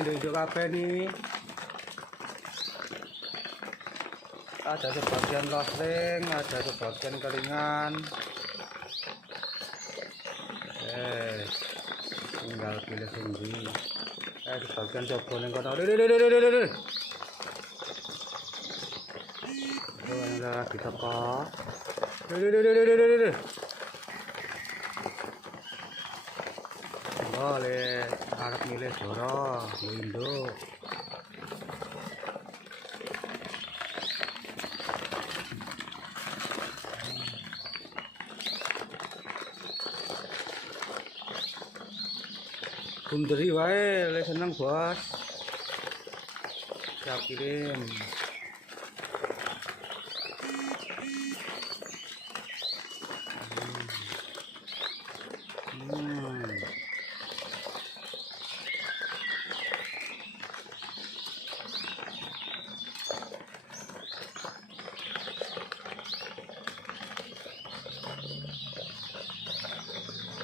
induk-induk kabeh nih. Ada sebagian losling, ada sebagian kelingan. Tinggal pilih sendiri. Sebagian coba ning kono. Lagi teko. Boleh arep milih juara, induk. Bunderi wae, le seneng bos. Siap kirim.